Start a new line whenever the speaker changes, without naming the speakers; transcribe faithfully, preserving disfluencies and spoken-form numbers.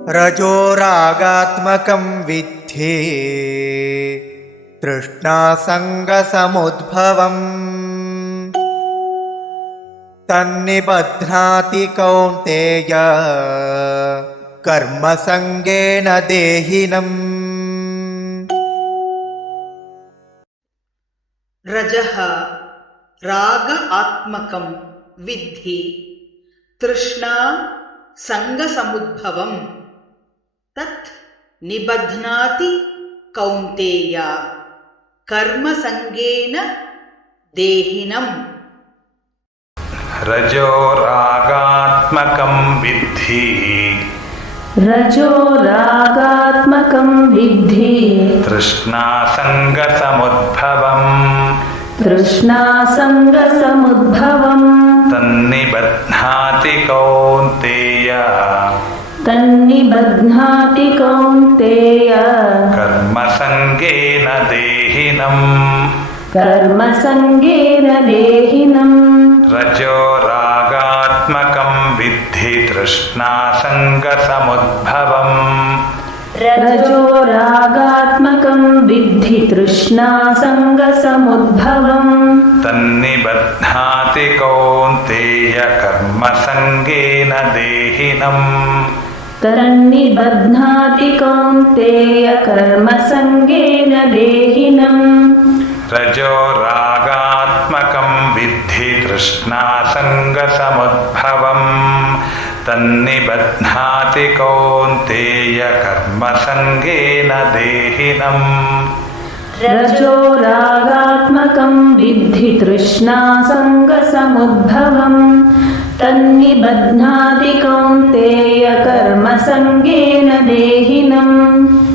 रजोरागात्मकं विद्धि तृष्णासङ्गसमुद्भवम् तन्निबध्नाति कौन्तेय कर्मसङ्गेन देहिनम्।
रजः राग आत्मकं विद्धि तृष्णा संगसमुद्भवम् तत् निबध्नाति कौन्तेय कर्मसंगेन देहिनम्।
रजो रागात्मकं विद्धि
रजो रागात्मकं विद्धि
तृष्णासङ्गसमुद्भवम्
तृष्णासङ्गसमुद्भवम्
तन्निबध्नाति कौन्तेय
तन्निबध्नाति कौन्तेय
कर्मसङ्गेन देहिनम्।
कर्मसङ्गेन देहिनम्।
रजो रागात्मकं विद्धि तृष्णासङ्गसमुद्भवम्
रजो रागात्मकं विद्धि तृष्णासङ्गसमुद्भवम्
तन्निबध्नाति कौन्तेय कर्मसङ्गेन देहिनम्।
तन्निबध्नाति कौन्तेय कर्मसङ्गेन देहिनम्।
रजो रागात्मकं विद्धि तृष्णासङ्गसमुद्भवम् तन्निबध्नाति कौन्तेय कर्मसङ्गेन देहिनम्।
रजो रागात्मकं विद्धि तृष्णासङ्गसमुद्भवम् तन्निबध्नाति कौन्तेय कर्मसङ्गेन देहिनम्।